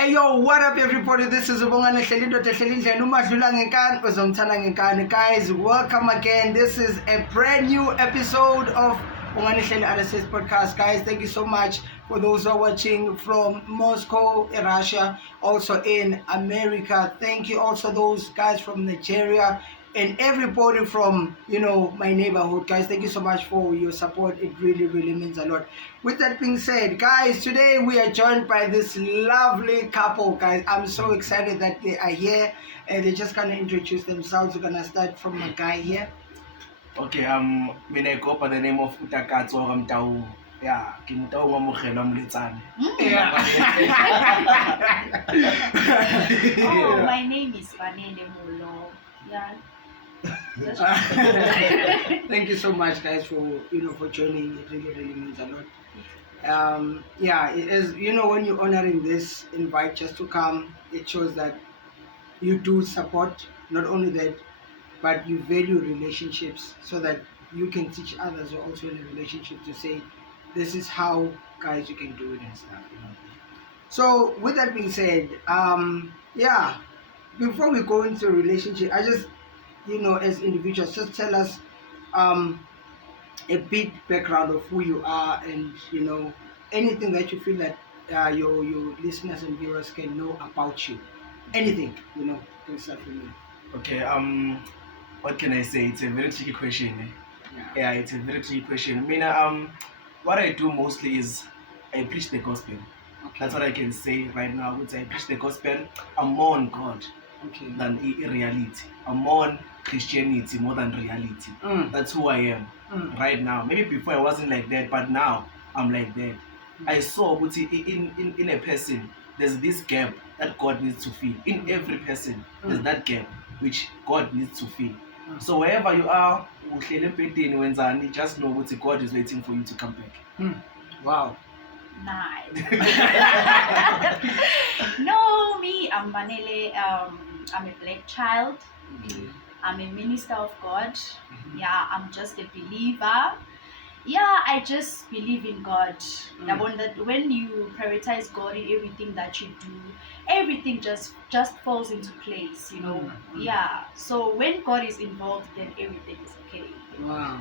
Hey yo, what up everybody? This is Ubongane Hlelindo Tehlelindlela umadlula ngenkani uzomthanda ngenkani. Guys, welcome again. This is a brand new episode of Ubongane Hleli RSS podcast. Guys, thank you so much for those who are watching from Moscow, Russia, also in America. Thank you also those guys from Nigeria and everybody from my neighborhood. Guys, thank you so much for your support. It really means a lot. With that being said, guys, today we are joined by this lovely couple. Guys, I'm so excited that they are here and they're just gonna introduce themselves. We're gonna start from my guy here. Okay, I go by the name of Takatso and Banele. Yeah, Oh, my name is Banele. Yeah. Thank you so much, guys, for for joining. It really means a lot. Yeah, it is. When you're honoring this invite just to come, it shows that you do support. Not only that, but you value relationships, so that you can teach others who are also in a relationship to say, this is how, guys, you can do it and stuff. So with that being said, yeah, before we go into a relationship, I just as individuals, just tell us a bit background of who you are and anything that you feel that your listeners and viewers can know about you. Anything, can start from you. Okay, what can I say? It's a very tricky question. Yeah, it's a very tricky question. I mean, what I do mostly is I preach the gospel. Okay. That's what I can say right now. I preach the gospel. I'm more on God than reality. I'm more on Christianity more than reality. That's who I am right now. Maybe before I wasn't like that, but now I'm like that. I saw in a person, there's this gap that God needs to fill. In every person, there's that gap which God needs to fill. So wherever you are, just know that God is waiting for you to come back. Wow. Nice. No, me, I'm Banele. I'm a black child. I'm a minister of God. Yeah, I'm just a believer. Yeah, I just believe in God. That when you prioritize God in everything that you do, everything just falls into place, Yeah. So when God is involved, then everything is okay. Wow.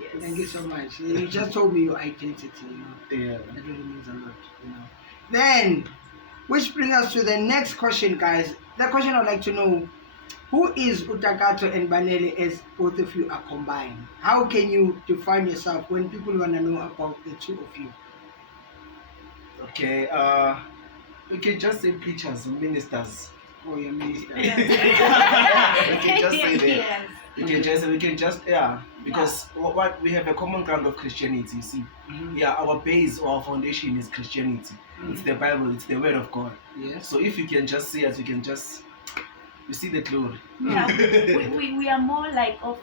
Yes. Thank you so much. You just told me your identity, Yeah. That really means a lot, Then, which brings us to the next question, guys. The question I'd like to know, who is Takatso and Banele as both of you are combined? How can you define yourself when people want to know about the two of you? Okay, we can just say preachers, ministers. Oh, you're minister. We can just say that. Yes. We can just because what we have a common ground of Christianity, you see. Yeah, our base or our foundation is Christianity. It's the Bible, it's the word of God. Yes. So if you can just see us, you can just see the glory. Yeah, we are more like of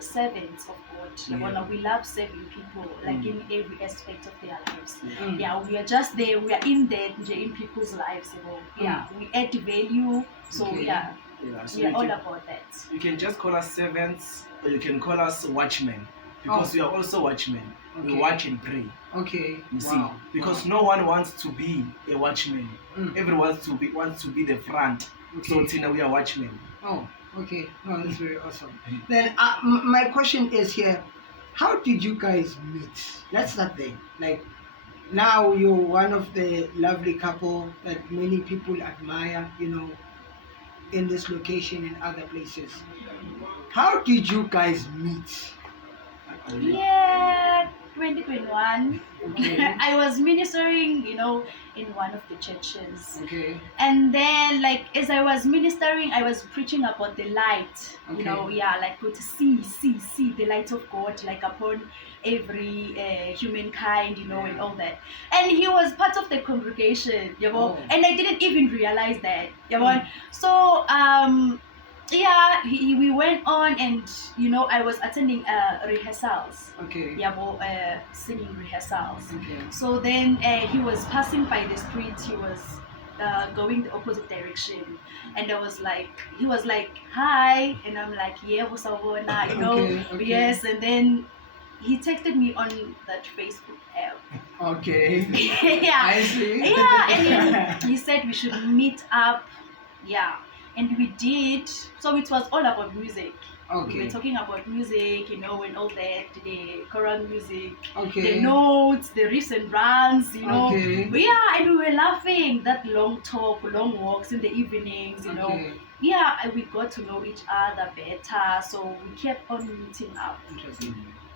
servants of God. Yeah. We love serving people like in every aspect of their lives. Yeah. Yeah, we are just there. We are in there in people's lives. Yeah, we add value. So Okay. yeah, So we are all about that. you can just call us servants, or you can call us watchmen, because we are also watchmen. Okay. We watch and pray. Okay. You see, Wow. because no one wants to be a watchman. Everyone wants to be the front. So Okay. Tina, we are watchmen. Oh, okay. No, that's very awesome. Then my question is here, how did you guys meet? Let's start there. Like, now you're one of the lovely couple that many people admire, in this location and other places. How did you guys meet? Yeah, 2021. Okay. I was ministering, in one of the churches. Okay. And then, as I was ministering, I was preaching about the light, Okay. to see the light of God, upon every humankind, and all that. And he was part of the congregation, Oh. and I didn't even realize that, So, we went on, and I was attending rehearsals, Okay. singing rehearsals. Okay. So then he was passing by the street. He was going the opposite direction, and he was like, "Hi," and I'm like, "Yeah, Okay, okay. Yes. And then he texted me on that Facebook app. Okay. Yeah. I see. Yeah, and then he said we should meet up. Yeah, and we did. So it was all about music. We Okay. were talking about music, and all that, the choral music, Okay. the notes, the riffs and runs, Okay. Yeah, and we were laughing. That long talk, long walks in the evenings, Okay. Yeah, and we got to know each other better. So we kept on meeting up Interesting.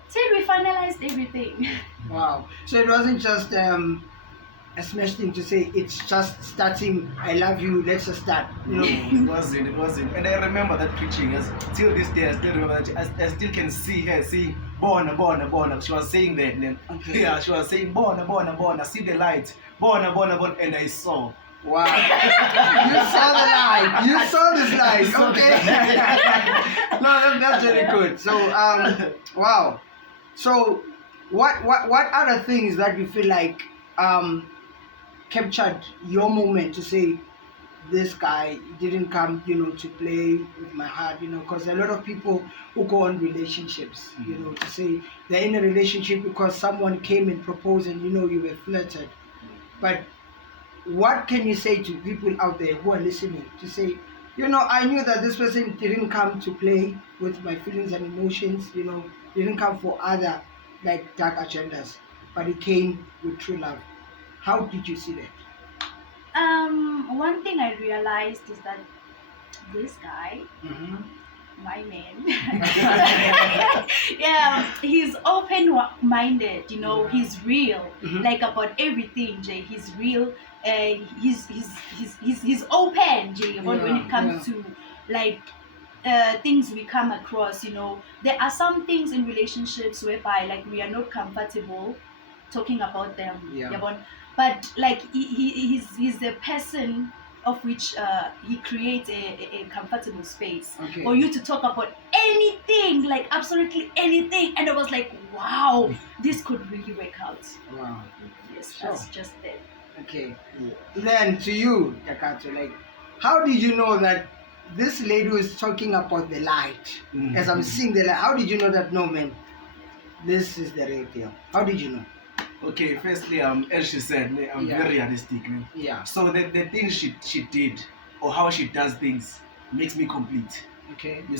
till we finalized everything. Wow. So it wasn't just a smash thing to say, it's just starting, I love you, let's just start. It wasn't. And I remember that preaching, till this day, I still remember that. I still can see her saying, Bona, Bona, Bona. She was saying that. And then, Okay. yeah, she was saying, Bona, Bona, Bona, see the light. Bona, Bona, Bona. And I saw. Wow. You saw the light. You saw this light. Okay. No, that's very good. So, wow. So, what other things that you feel like captured your moment to say, this guy didn't come, to play with my heart, because a lot of people who go on relationships, to say they're in a relationship because someone came and proposed and, you were flirted. But what can you say to people out there who are listening to say, I knew that this person didn't come to play with my feelings and emotions, didn't come for other like dark agendas, but he came with true love. How did you see that? One thing I realized is that this guy, my man, yeah, he's open-minded. He's real, like about everything. Jay, he's real. He's open, Jay, about when it comes to like things we come across. There are some things in relationships whereby like we are not comfortable talking about them. But like he's a person of which he creates a comfortable space for you to talk about anything, like absolutely anything. And I was like, wow, this could really work out. Wow. Yes, that's just it. Okay. Then to you, Takatso, like, how did you know that this lady was talking about the light? As I'm seeing the light, how did you know that, no man, this is the real deal? How did you know? Okay, firstly, as she said, I'm very realistic, man. Yeah. So the things she did or how she does things makes me complete. Okay. You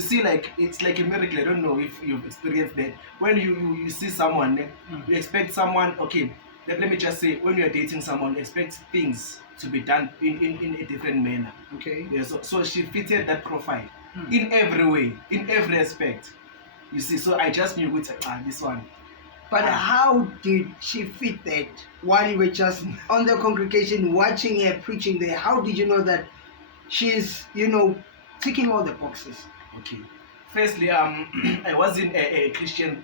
see, like it's like a miracle. I don't know if you've experienced that. When you see someone, you expect someone. Okay, let me just say, when you're dating someone, you expect things to be done in a different manner. Okay. Yeah. So she fitted that profile in every way, in every aspect. You see, so I just knew which this one. But how did she fit that while you were just on the congregation watching her preaching there? How did you know that she's, ticking all the boxes? Okay. Firstly, I wasn't a Christian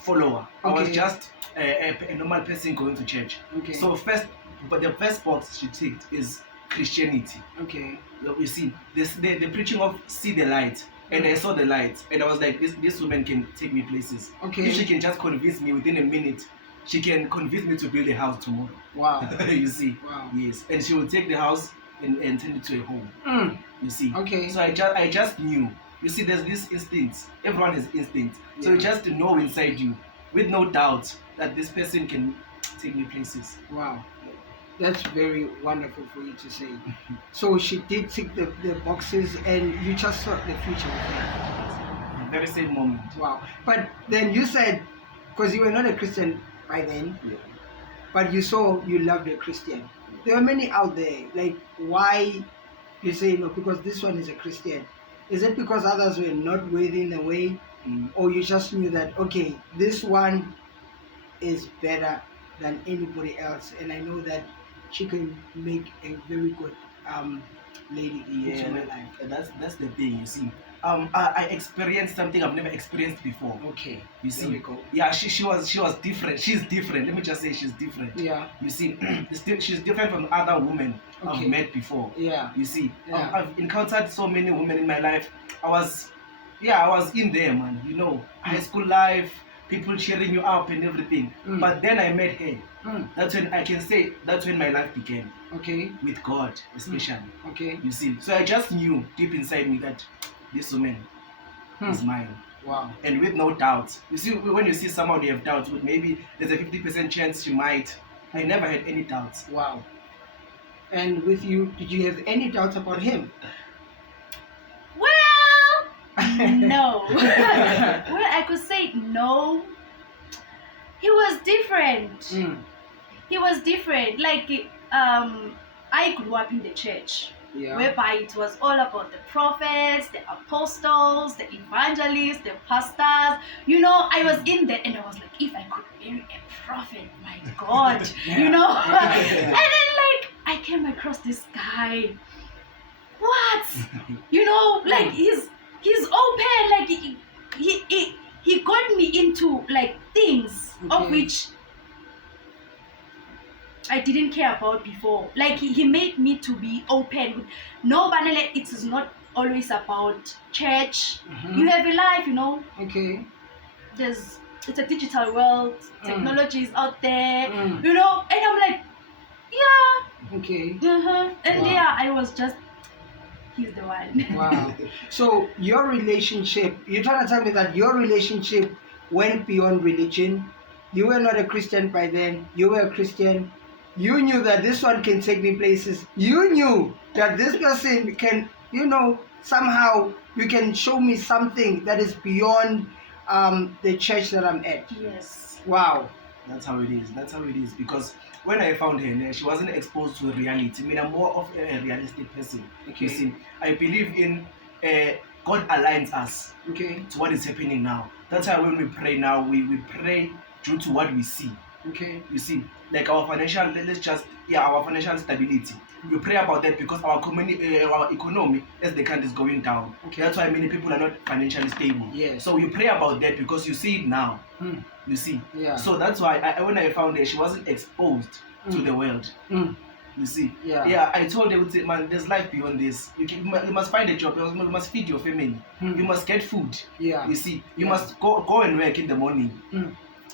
follower. I was just a normal person going to church. Okay. So the first box she ticked is Christianity. Okay. You see, the preaching of see the light. And I saw the light, and I was like, this woman can take me places. Okay. If she can just convince me within a minute, she can convince me to build a house tomorrow. Wow. You see? Wow. Yes. And she will take the house and turn it to a home. You see? Okay. So I just knew. You see, there's this instinct. Everyone has instinct. So you just know inside you, with no doubt, that this person can take me places. Wow. That's very wonderful for you to say. So she did tick the boxes and you just saw the future with her. Very same moment. Wow. But then you said, because you were not a Christian by then, but you saw you loved a Christian. There are many out there. Like, why you say, because this one is a Christian? Is it because others were not within the way? Or you just knew that, okay, this one is better than anybody else, and I know that she can make a very good lady into my life. That's the thing, you see. I experienced something I've never experienced before. Okay. You see. There we go. Yeah, she was different. She's different. Let me just say she's different. Yeah. You see, she's different from other women I've met before. Yeah. You see, Yeah. I've encountered so many women in my life. I was in there, man. High school life, people cheering you up and everything. But then I met her. That's when I can say that's when my life began. Okay. With God, especially. Okay. You see, so I just knew deep inside me that this woman is mine. Wow. And with no doubt. You see, when you see someone you have doubts with, maybe there's a 50% chance she might. I never had any doubts. Wow. And with you, did you have any doubts about him? Well, no. Well, I could say no. He was different. He was different. Like, I grew up in the church, whereby it was all about the prophets, the apostles, the evangelists, the pastors. You know, I was in there and I was like, if I could marry a prophet, my God, you know. And then like I came across this guy. What? You know, like he's open. Like he got me into like things of which I didn't care about before. Like he made me to be open. No, Banele, it is not always about church. You have a life, you know. Okay. It's a digital world. Technology is out there, you know. And I'm like, yeah. Okay. And yeah, I was just, he's the one. Wow. So your relationship, you're trying to tell me that your relationship went beyond religion. You were not a Christian by then. You were a Christian. You knew that this one can take me places. You knew that this person can, you know, somehow you can show me something that is beyond the church that I'm at. Yes. Wow. That's how it is. That's how it is. Because when I found her, she wasn't exposed to reality. I mean, I'm more of a realistic person. Okay. You see, I believe in God aligns us to what is happening now. That's why when we pray now, we pray due to what we see. Okay. You see, like our financial, our financial stability. We pray about that because our economy as the country is going down. Okay. That's why many people are not financially stable. Yes. So you pray about that because you see it now. You see. Yeah. So that's why when I found her, she wasn't exposed to the world. You see. Yeah. I told her, man, there's life beyond this. You must find a job. You must feed your family. You must get food. Yeah. You see. You must go and work in the morning.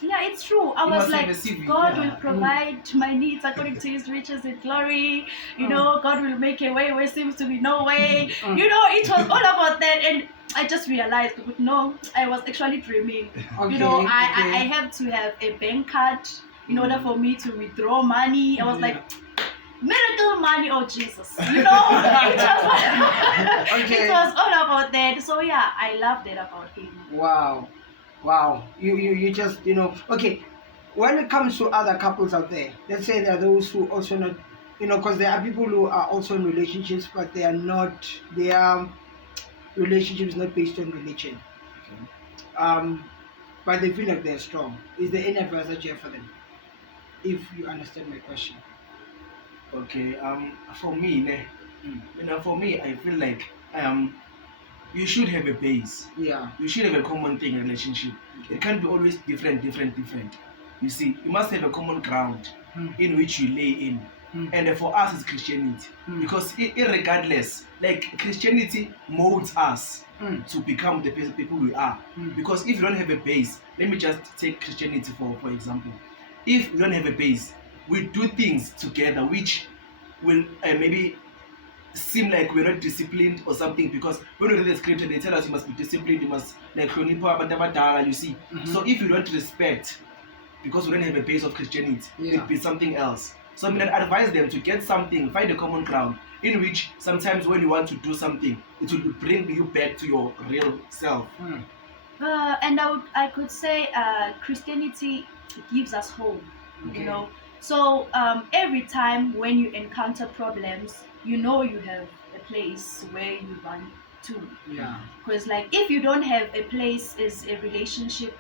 Yeah, it's true. I was like, God will provide my needs according to His riches and glory. You know, God will make a way where seems to be no way. You know, it was all about that, and I just realized, no, I was actually dreaming. You know, I have to have a bank card in order for me to withdraw money. I was like, miracle money, oh Jesus, you know. It was all about that. So yeah, I love that about him. Wow, you just, you know, okay, when it comes to other couples out there, let's say there are those who also not, you know, because there are people who are also in relationships, but they are not, their relationship is not based on religion. But they feel like they're strong. Is there any advice that you have for them? If you understand my question. Okay, for me, for me, I feel like you should have a base. Yeah. You should have a common thing in a relationship. It can't be always different. You see, you must have a common ground in which you lay in. And for us, it's Christianity. Because irregardless, like Christianity molds us to become the people we are. Because if you don't have a base, let me just take Christianity for example. If you don't have a base, we do things together which will maybe seem like we're not disciplined or something, because when we read the scripture they tell us you must be disciplined, you must like you see. So if you don't respect, because we don't have a base of Christianity, it'll be something else. So I advise them to get something, find a common ground in which sometimes when you want to do something, it will bring you back to your real self. And I could say Christianity gives us hope, you know. So every time when you encounter problems, you know you have a place where you run to. Because like if you don't have a place as a relationship,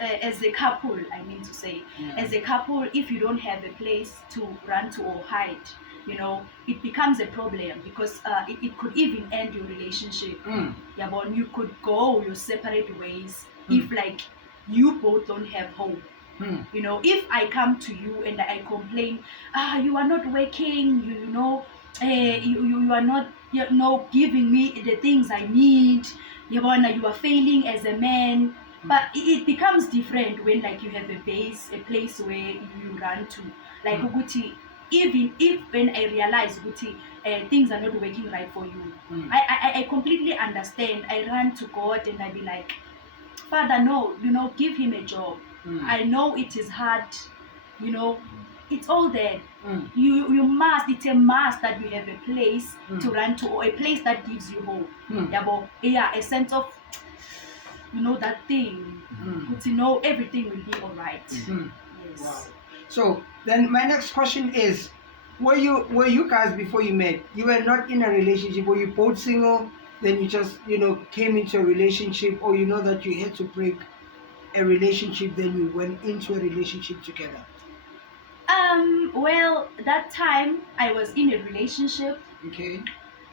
as a couple, I mean to say, as a couple, if you don't have a place to run to or hide, you know, it becomes a problem, because it could even end your relationship. You could go your separate ways if like you both don't have hope. You know, if I come to you and I complain, you are not working, you know, you are not, you know, giving me the things I need, you are failing as a man. But it becomes different when like you have a base, a place where you run to. Like Uguti, even if when I realize things are not working right for you, I completely understand. I run to God and I be like, Father, no, give him a job. I know it is hard, it's all there. You must, it's a must that you have a place to run to, or a place that gives you hope. A sense of, that thing. But everything will be all right. Yes. Wow. So then my next question is, were you guys, before you met, you were not in a relationship? Were you both single? Then you just came into a relationship, or that you had to break a relationship, then you went into a relationship together? Well, that time I was in a relationship. Okay.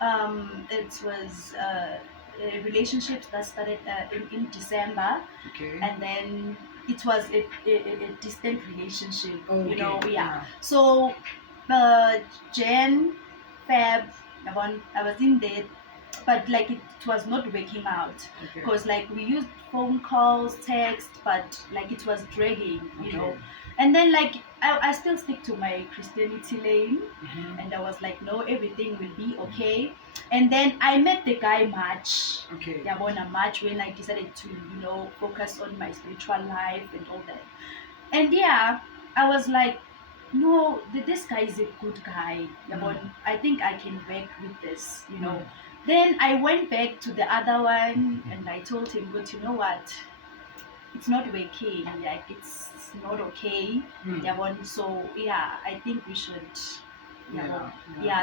It was a relationship that started in December. Okay. And then it was a distant relationship. Okay. Yeah. So Jan, Feb, I was in there, but like it was not working out because like we used phone calls, text, but like it was dragging, And then like I still stick to my Christianity lane, and I was like, no, everything will be okay. And then I met the guy March. Okay. Yeah, on a March when I decided to focus on my spiritual life and all that. And yeah, I was like, no, this guy is a good guy. I think I can work with this, Then I went back to the other one and I told him, but you know what? It's not working. Like it's not okay. So yeah, I think we should.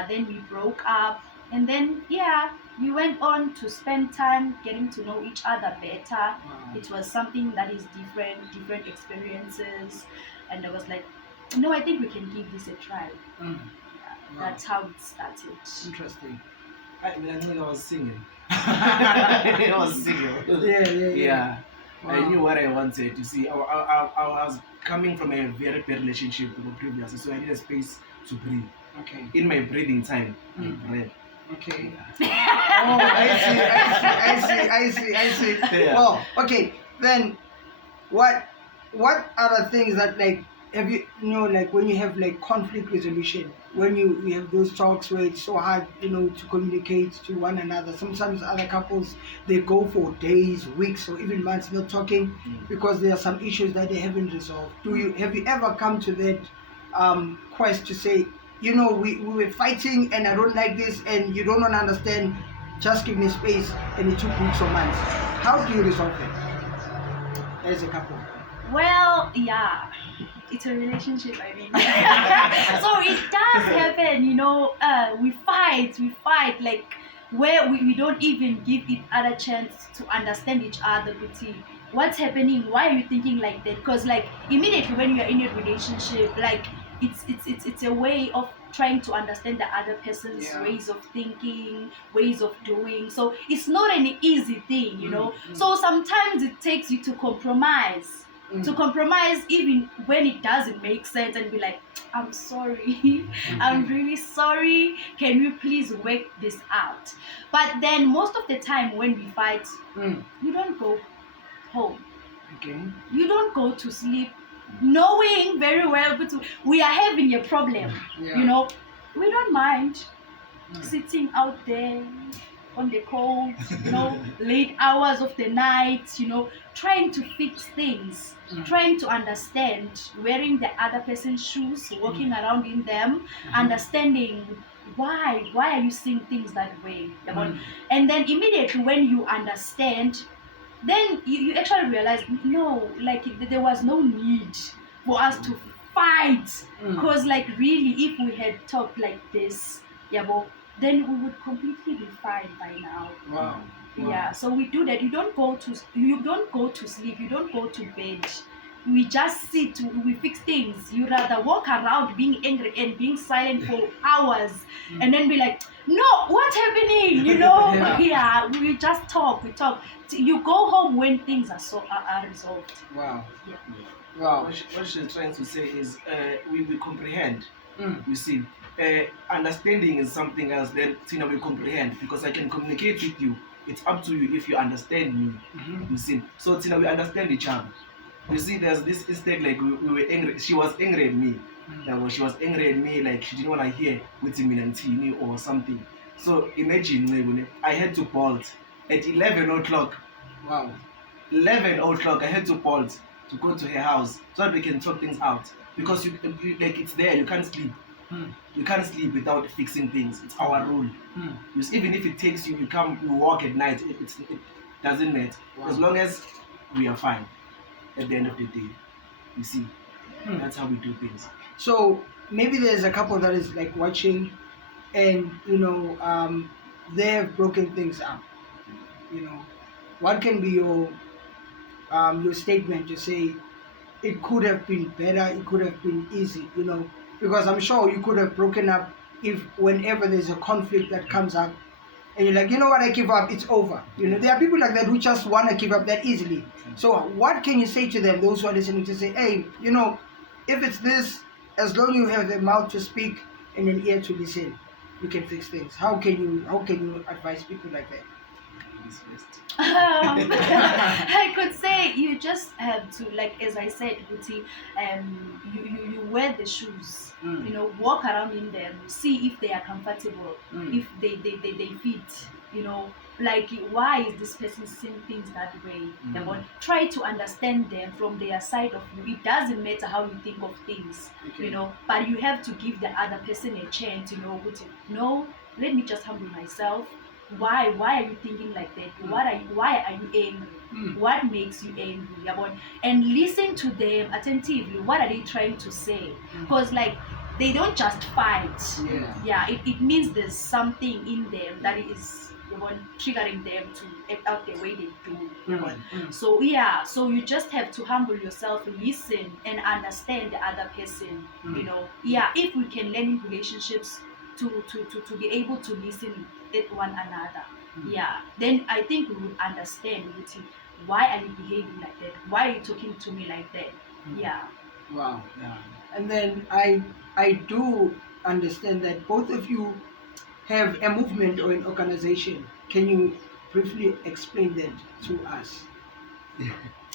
Then we broke up, and then we went on to spend time getting to know each other better. It was something that is different experiences, and I was like, no, I think we can give this a try. That's how it started. Interesting. I knew I was singing. I was singing. Yeah. Wow. I knew what I wanted. You see, I was coming from a very bad relationship previously, so I needed space to breathe. Okay. In my breathing time, I breathe. Okay. Oh, I see. Yeah. Well, okay. Then, what are the things that like have you like when you have like conflict resolution, when you have those talks where it's so hard to communicate to one another? Sometimes other couples, they go for days, weeks, or even months not talking because there are some issues that they haven't resolved. Have you ever come to that quest to say, we were fighting and I don't like this and you don't understand, just give me space, and it took weeks or months? How do you resolve it as a couple? Well, yeah, it's a relationship, I mean. So it does happen, we fight, like where we don't even give each other chance to understand each other, but see what's happening, why are you thinking like that? Because like immediately when you're in a relationship, like it's a way of trying to understand the other person's ways of thinking, ways of doing. So it's not an easy thing, So sometimes it takes you to compromise. To compromise even when it doesn't make sense, and be like, I'm sorry, I'm really sorry, can we please work this out? But then most of the time when we fight, you don't go home. Okay. You don't go to sleep knowing very well but we are having a problem. We don't mind sitting out there on the cold, late hours of the night, trying to fix things, trying to understand, wearing the other person's shoes, walking around in them, understanding why are you seeing things that way. And then immediately when you understand, then you actually realize, no, like there was no need for us to fight, because like really if we had talked like this, then we would completely be fine by now. Wow. Yeah, so we do that. You don't go to sleep, you don't go to bed. We just sit, we fix things. You rather walk around being angry and being silent for hours, and then be like, no, what's happening? We just talk. We talk. You go home when things are resolved. Wow. Yeah. Wow. What she's trying to say is we comprehend. You see, understanding is something else. Then we comprehend, because I can communicate with you. It's up to you if you understand me. You see, so we understand each other. You see, there's this instinct, like we were angry. She was angry at me. Yeah, well, she was angry at me, like she didn't want to hear with me or something. So imagine, I had to bolt at 11 o'clock. Wow. 11 o'clock, I had to bolt to go to her house so that we can sort things out. Because like it's there, you can't sleep. You can't sleep without fixing things. It's our rule. Because even if it takes you, you walk at night. It doesn't matter. Wow. As long as we are fine at the end of the day. You see, that's how we do things. So maybe there's a couple that is like watching, and they have broken things up. What can be your statement to say it could have been better, it could have been easy, because I'm sure you could have broken up if whenever there's a conflict that comes up and you're like, you know what, I give up, it's over. There are people like that who just want to give up that easily. So what can you say to them, those who are listening, to say, hey, if it's this, as long as you have the mouth to speak and an ear to listen, you can fix things. How can you advise people like that? I could say you just have to, like as I said, Guti, you wear the shoes, walk around in them, see if they are comfortable, if they fit, like why is this person seeing things that way? Try to understand them from their side of view. It doesn't matter how you think of things, but you have to give the other person a chance, Guti. No, let me just humble myself. Why are you thinking like that? Why are you angry? What makes you angry? And listen to them attentively. What are they trying to say? Because like they don't just fight. It means there's something in them that is triggering them to act out the way they do. So you just have to humble yourself, listen and understand the other person. If we can learn in relationships to be able to listen at one another, then I think we would understand, why are you behaving like that? Why are you talking to me like that? Wow. And then I do understand that both of you have a movement or an organization. Can you briefly explain that to us?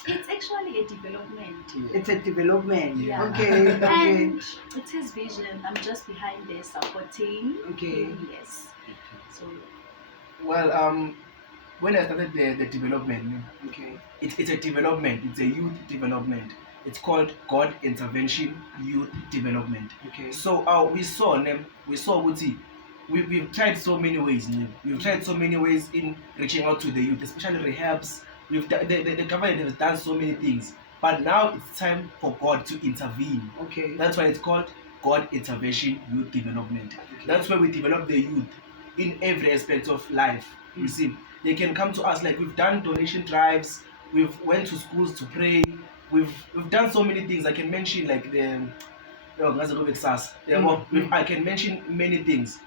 It's actually a development. It's a development. Yeah. Okay. And it's his vision. I'm just behind there supporting. Okay. Yes. So. Well, when I started the development, it's a development. It's a youth development. It's called God Intervention Youth Development. Okay. So we saw Wuti. We've tried so many ways. We've tried so many ways in reaching out to the youth, especially rehabs. The government has done so many things, but now it's time for God to intervene. Okay. That's why it's called God Intervention Youth Development. Okay. That's where we develop the youth in every aspect of life. You see, they can come to us, like we've done donation drives, we've went to schools to pray, we've done so many things. I can mention like I can mention many things.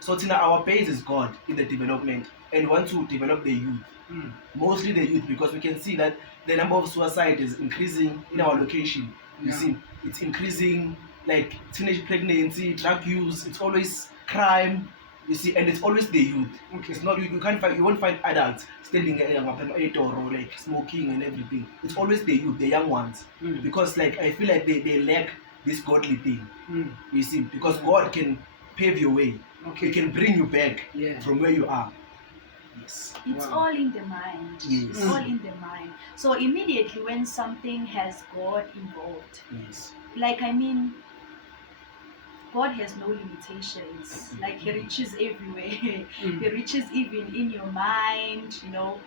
So our base is God in the development, and we want to develop the youth. Mostly the youth, because we can see that the number of suicide is increasing in our location. You see, it's increasing, like teenage pregnancy, drug use, it's always crime. You see, and it's always the youth. It's not you won't find adults standing or like smoking and everything. It's always the youth, the young ones. Because like I feel like they lack this godly thing. You see, because God can pave your way. He can bring you back from where you are. Yes. It's all in the mind. Yes. It's all in the mind. So immediately when something has God involved, like God has no limitations. Like He reaches everywhere. He reaches even in your mind,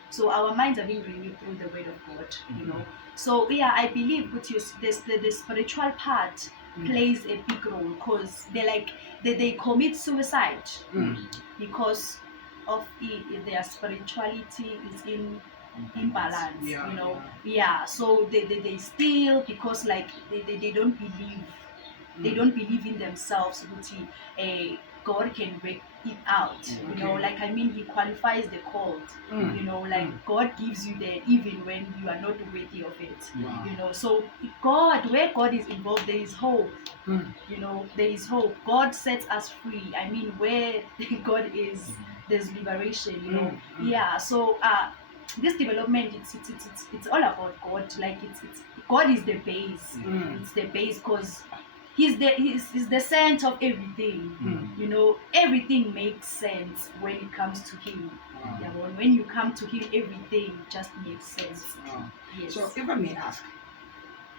So our minds are being renewed through the Word of God, So I believe with the spiritual part plays a big role, because they commit suicide because of their spirituality is in imbalance. So they steal because like they don't believe. They don't believe in themselves, God can work it out. He qualifies the called. God gives you that even when you are not worthy of it. So where God is involved, there is hope. There is hope. God sets us free. Where God is, there's liberation. So this development, it's all about God. Like it's God is the base. It's the base, because he's the center of everything. You know, everything makes sense when it comes to him. Yeah, when you come to him, everything just makes sense. Yes. So if I may ask,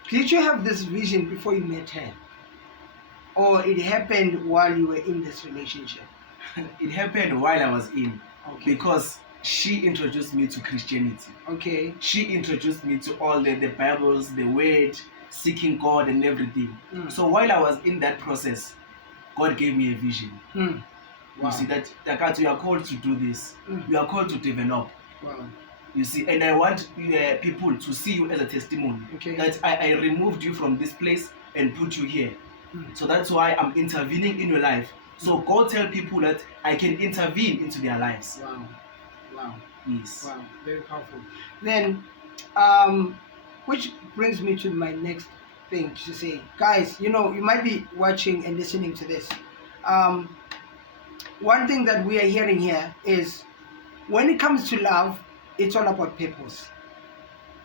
did you have this vision before you met her, or it happened while you were in this relationship? It happened while I was in, Okay. because she introduced me to Christianity. Okay. She introduced me to all the Bibles, the word, seeking God and everything. So while I was in that process, God gave me a vision. Wow. You see that, Takatso, you are called to do this. You are called to develop. Wow. You see, and I want people to see you as a testimony, that I removed you from this place and put you here. So that's why I'm intervening in your life. So God tell people that I can intervene into their lives. Wow. Wow. Yes. Wow. Very powerful. Then, which brings me to my next thing to say, guys. You know, you might be watching and listening to this. One thing that we are hearing here is, when it comes to love, it's all about purpose.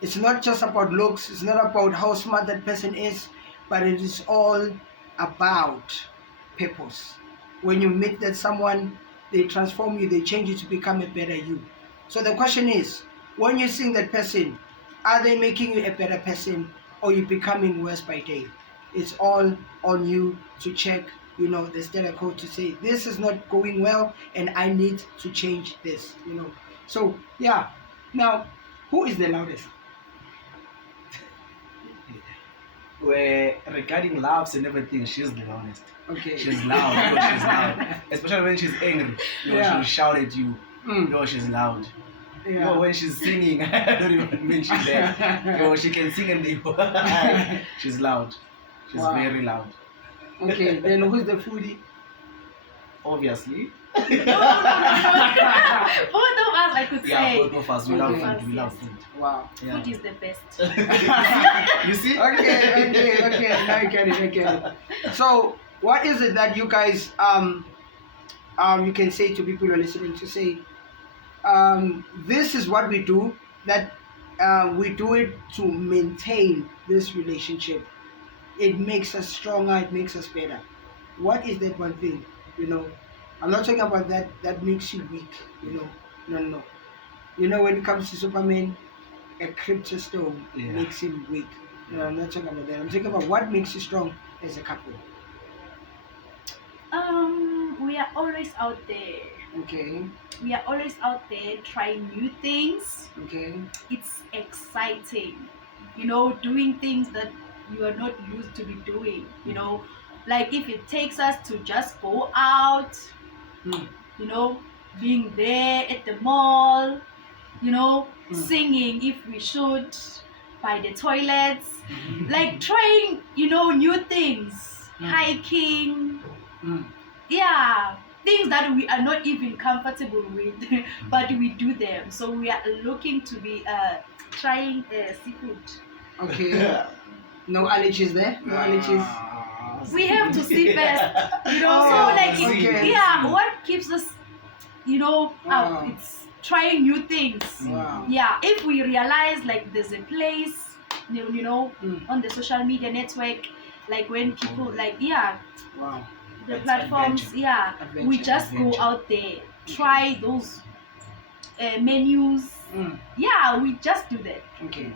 It's not just about looks. It's not about how smart that person is, but it is all about purpose. When you meet that someone, they transform you, they change you to become a better you. So the question is, when you're seeing that person, are they making you a better person, or you becoming worse by day? It's all on you to check, you know, the stellar code, to say, this is not going well and I need to change this, you know. So yeah. Now, who is the loudest? Where regarding loves and everything, she's the loudest. Okay. She's loud, because she's loud. Especially when she's angry, you know, she'll shout at you. You know, she's loud. You know, when she's singing, I don't even mean she's there. You know, she can sing and she's loud. She's very loud. Okay, then who's the foodie? Obviously. Both of us, I could say. Both of us, we love food. We love food. Wow. Yeah. Food is the best. You see? Okay. Now I get it. So, what is it that you guys you can say to people who are listening, to say, this is what we do, that we do it to maintain this relationship. It makes us stronger, it makes us better. What is that one thing? You know, I'm not talking about that makes you weak, you know. No. You know, when it comes to Superman, a crypto stone makes him weak. You know, I'm not talking about that. I'm talking about what makes you strong as a couple. We are always out there. Okay. We are always out there trying new things. Okay. It's exciting. You know, doing things that you are not used to be doing. You know, like if it takes us to just go out, you know, being there at the mall, you know, singing if we should, by the toilets, like trying, you know, new things, hiking, yeah, things that we are not even comfortable with, but we do them. So we are looking to be trying seafood. Okay. No allergies there? No allergies? We have to see first, you know, so like, what keeps us, you know, out, it's trying new things. Yeah, if we realize like there's a place, you know, on the social media network, like when people like, the platforms, we just go out there, try those menus. Yeah, we just do that. Okay.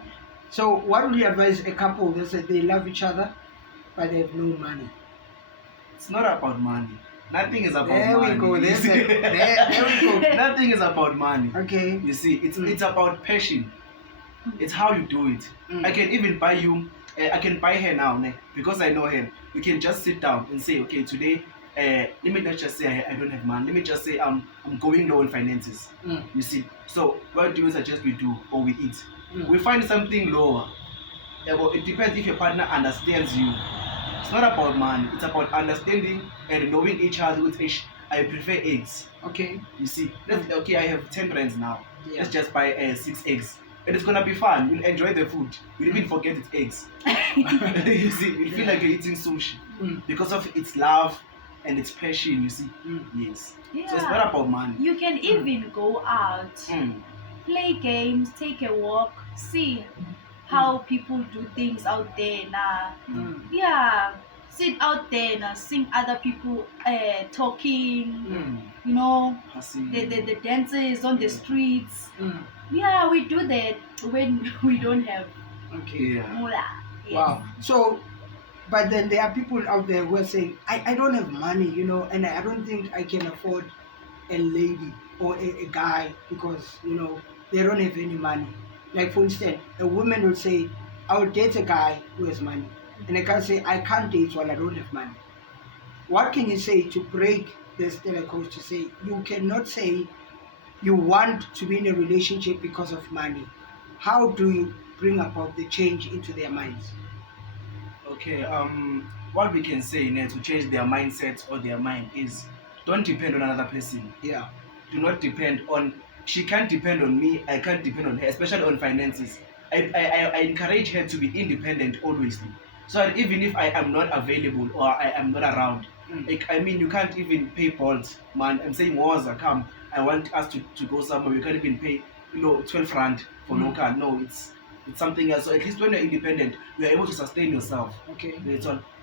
So what would you advise a couple that said they love each other but they have no money? It's not about money. Nothing is about money. There we go. Nothing is about money. Okay. You see, it's about passion. It's how you do it. I can even buy you. I can buy her now, because I know her. You can just sit down and say, okay, today, let me not just say I don't have money. Let me just say I'm going low in finances. You see. So what do you suggest we do, or we eat? We find something lower. Well, it depends if your partner understands you. It's not about money. It's about understanding and knowing each other. With I prefer eggs. Okay. You see, okay, I have 10 rands now. Let's just buy 6 eggs. And it's gonna be fun. You'll enjoy the food. You'll even forget it's eggs. You see, you feel like you're eating sushi because of its love and its passion. You see, yes. Yeah. So it's not about money. You can even go out, play games, take a walk, see how people do things out there now. Yeah, sit out there and sing other people talking, you know, the dances on the streets. Yeah, we do that when we don't have moolah. Yes. Wow. So, but then there are people out there who are saying, I don't have money, you know, and I don't think I can afford a lady or a guy because, you know, they don't have any money. Like, for instance, a woman will say, I will date a guy who has money. And a guy say, I can't date while I don't have money. What can you say to break this coach to say, you cannot say you want to be in a relationship because of money? How do you bring about the change into their minds? Okay, what we can say to change their mindset or their mind is don't depend on another person. Yeah. Do not depend on, she can't depend on me, I can't depend on her, especially on finances. I encourage her to be independent always. So that even if I am not available or I am not around, like, I mean, you can't even pay Bolt, man. I'm saying, Waza, come, I want us to go somewhere. You can't even pay, 12 rand for local. No, it's something else. So at least when you're independent, you are able to sustain yourself. Okay.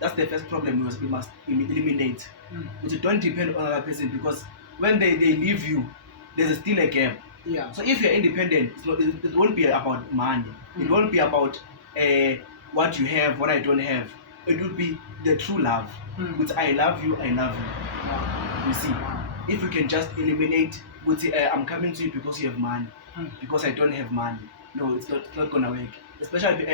That's the first problem we must eliminate. But you don't depend on another person, because when they leave you, there's still a gap. Yeah. So if you're independent, it won't be about money. It won't be about what you have, what I don't have. It would be the true love. Which I love you, I love you. Wow. You see, if we can just eliminate, I'm coming to you because you have money, because I don't have money. No, it's not gonna work. Especially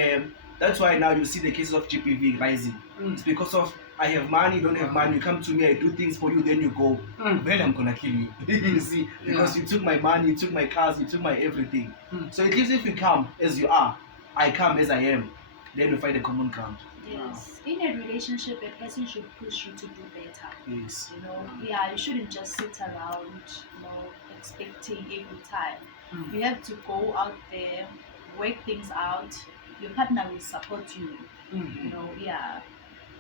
that's why now you see the cases of GPV rising. It's because of, I have money, don't have money, you come to me, I do things for you, then you go, well, I'm gonna kill you. You see, because you took my money, you took my cars, you took my everything. So at least if you come as you are, I come as I am, then we find a common ground. Yes. In a relationship, a person should push you to do better. Yes. You know, yeah, you shouldn't just sit around, expecting every time. You have to go out there, work things out. Your partner will support you. You know, yeah,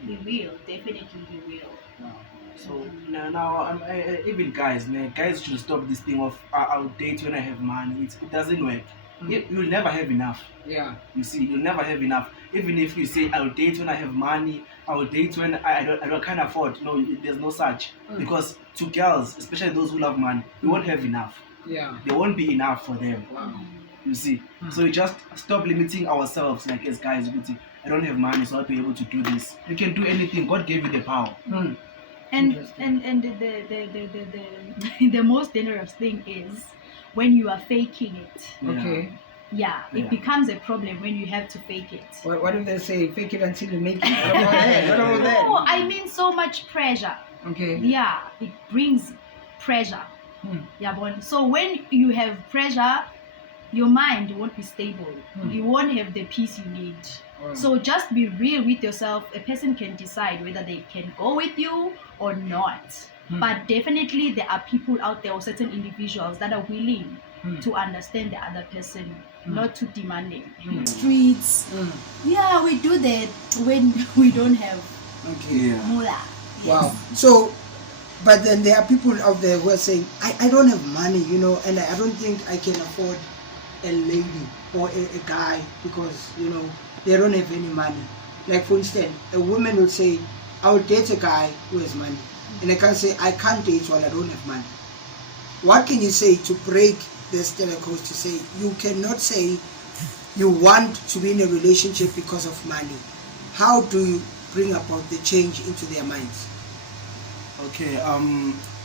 he will, definitely he will. Wow. So now even guys should stop this thing of I'll date when I have money. It doesn't work. You'll never have enough. Yeah. You see, you'll never have enough. Even if you say I'll date when I have money, I'll date when I can't afford. No, there's no such. Because to girls, especially those who love money, you won't have enough. Yeah. There won't be enough for them. Wow. You see. So we just stop limiting ourselves, like as guys. I don't have money, so I'll be able to do this. You can do anything. God gave you the power. And the most dangerous thing is when you are faking it. Okay. Yeah, it becomes a problem when you have to fake it. What do they say? Fake it until you make it. What about that? No, I mean so much pressure. Okay. Yeah, it brings pressure. Yeah, but so when you have pressure, your mind won't be stable. You won't have the peace you need. So just be real with yourself. A person can decide whether they can go with you or not. But definitely there are people out there or certain individuals that are willing to understand the other person, not too demanding. Streets. Yeah, we do that when we don't have moolah. Yes. Wow. So, but then there are people out there who are saying, I don't have money, and I don't think I can afford a lady or a guy because, they don't have any money. Like, for instance, a woman will say, I will date a guy who has money. And a guy say, I can't date while I don't have money. What can you say to break this coach to say, you cannot say you want to be in a relationship because of money? How do you bring about the change into their minds? Okay,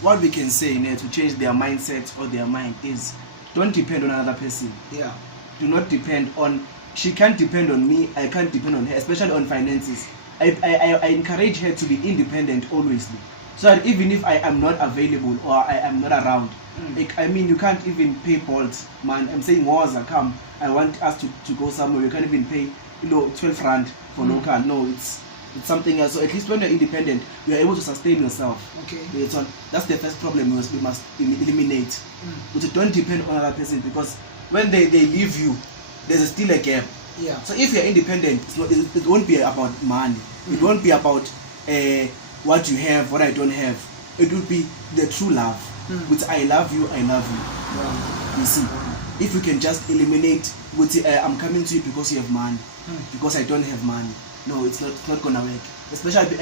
what we can say to change their mindset or their mind is don't depend on another person. Yeah. Do not depend on, she can't depend on me, I can't depend on her, especially on finances. I encourage her to be independent always. So that even if I am not available or I am not around, like, I mean, you can't even pay Bolt, man. I'm saying, Waza, come, I want us to go somewhere. You can't even pay, 12 rand for local. No, it's something else. So at least when you're independent, you are able to sustain yourself. Okay. That's the first problem we must eliminate. But you don't depend on another person, because when they leave you, there's still a gap. Yeah. So if you're independent, it won't be about money. It won't be about what you have, what I don't have. It would be the true love. Which I love you, I love you. Wow. You see, if we can just eliminate, I'm coming to you because you have money, because I don't have money. No, it's not gonna work. especially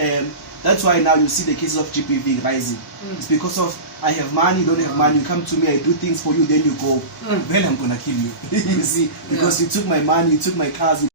that's why now you see the cases of GBV rising. It's because of I have money, you don't have money, you come to me, I do things for you, then you go, then I'm gonna kill you. You see, because you took my money, you took my cars.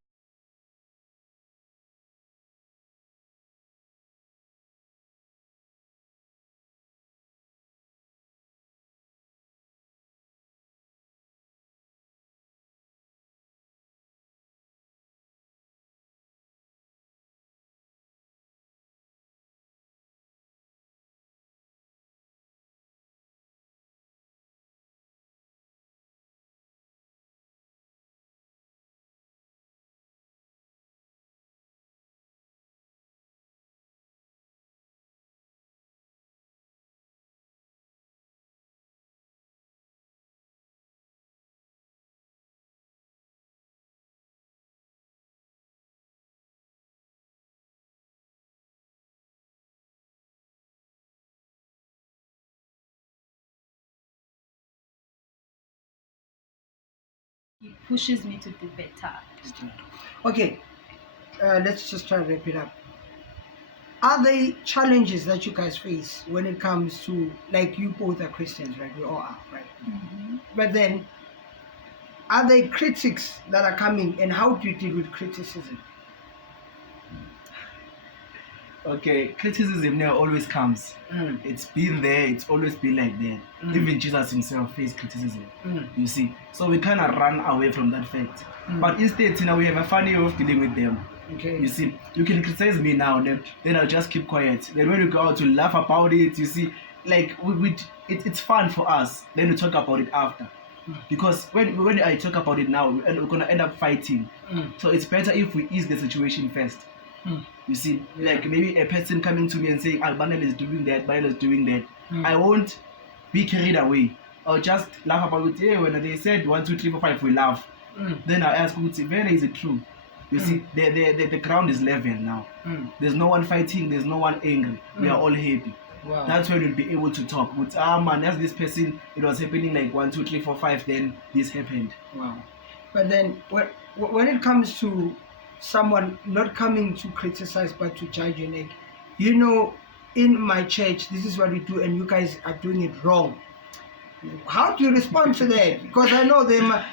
It pushes me to do better. Okay, let's just try to wrap it up. Are there challenges that you guys face when it comes to, like, you both are Christians, right? We all are, right? But then, are there critics that are coming, and how do you deal with criticism? Okay, criticism now always comes. It's been there, it's always been like that. Even Jesus himself faced criticism. You see, so we kind of run away from that fact. But instead, we have a funny way of dealing with them. Okay. You see, you can criticize me now, then I'll just keep quiet. Then when we go out to laugh about it, you see, like it's fun for us. Then we talk about it after. Because when I talk about it now, we're gonna end up fighting. So it's better if we ease the situation first. You see, like maybe a person coming to me and saying, Banele is doing that, Banele is doing that. I won't be carried away. I'll just laugh about it. Yeah, when they said 1, 2, 3, 4, 5, we laugh. Then I'll ask, where is it true? You see, the ground is level now. There's no one fighting, there's no one angry. We are all happy. Wow. That's when we'll be able to talk. With man, as this person, it was happening like 1, 2, 3, 4, 5, then this happened. Wow. But then when it comes to someone not coming to criticize but to judge you, like, you know, in my church, this is what we do, and you guys are doing it wrong. How do you respond to that? Because I know